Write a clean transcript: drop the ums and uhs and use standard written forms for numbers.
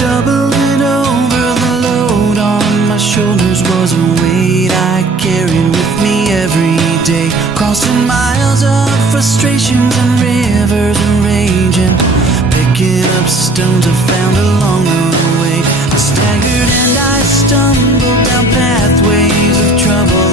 Stumbling over the load on my shoulders was a weight I carried with me every day. Crossing miles of frustrations and rivers raging, picking up stones I found along the way. I staggered and I stumbled down pathways of trouble